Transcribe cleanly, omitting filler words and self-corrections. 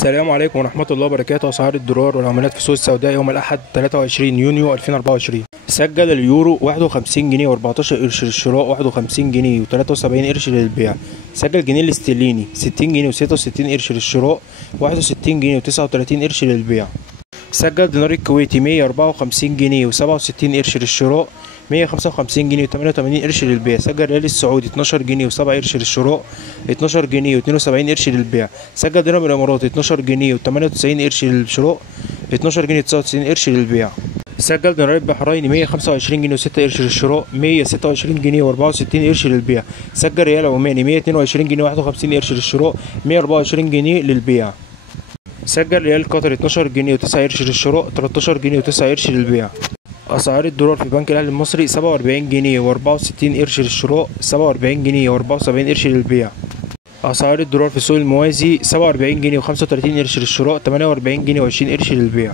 السلام عليكم ورحمة الله وبركاته. أسعار الدولار والعملات في السوق السوداء يوم الأحد 23 يونيو 2024. سجل اليورو 51 جنيه و14 قرش للشراء، 51 جنيه و73 قرش للبيع. سجل الجنيه الاسترليني 60 جنيه و66 قرش للشراء، 61 جنيه و39 قرش للبيع. سجل الدينار الكويتي 154 جنيه و67 قرش للشراء، 155 جنيه و88 قرش للبيع. سجل الريال السعودي 12 جنيه و7 قرش للشراء، 12 جنيه و72 قرش للبيع. سجل درهم الاماراتي 12 جنيه و98 قرش للشراء، 12 جنيه و99 قرش للبيع. سجل دينار البحريني 125 جنيه و6 قرش للشراء، 126 جنيه و64 قرش للبيع. سجل ريال عماني 122 جنيه و51 قرش للشراء، 124 جنيه للبيع. سجل ريال قطري 12 جنيه و9 قرش للشراء، 13 جنيه و9 قرش للبيع. أسعار الدولار في البنك الأهلي المصري 47 جنيه و64 قرش للشراء، 47 جنيه و74 قرش للبيع. أسعار الدولار في السوق الموازي 47 جنيه و35 قرش للشراء، 48 جنيه و20 قرش للبيع.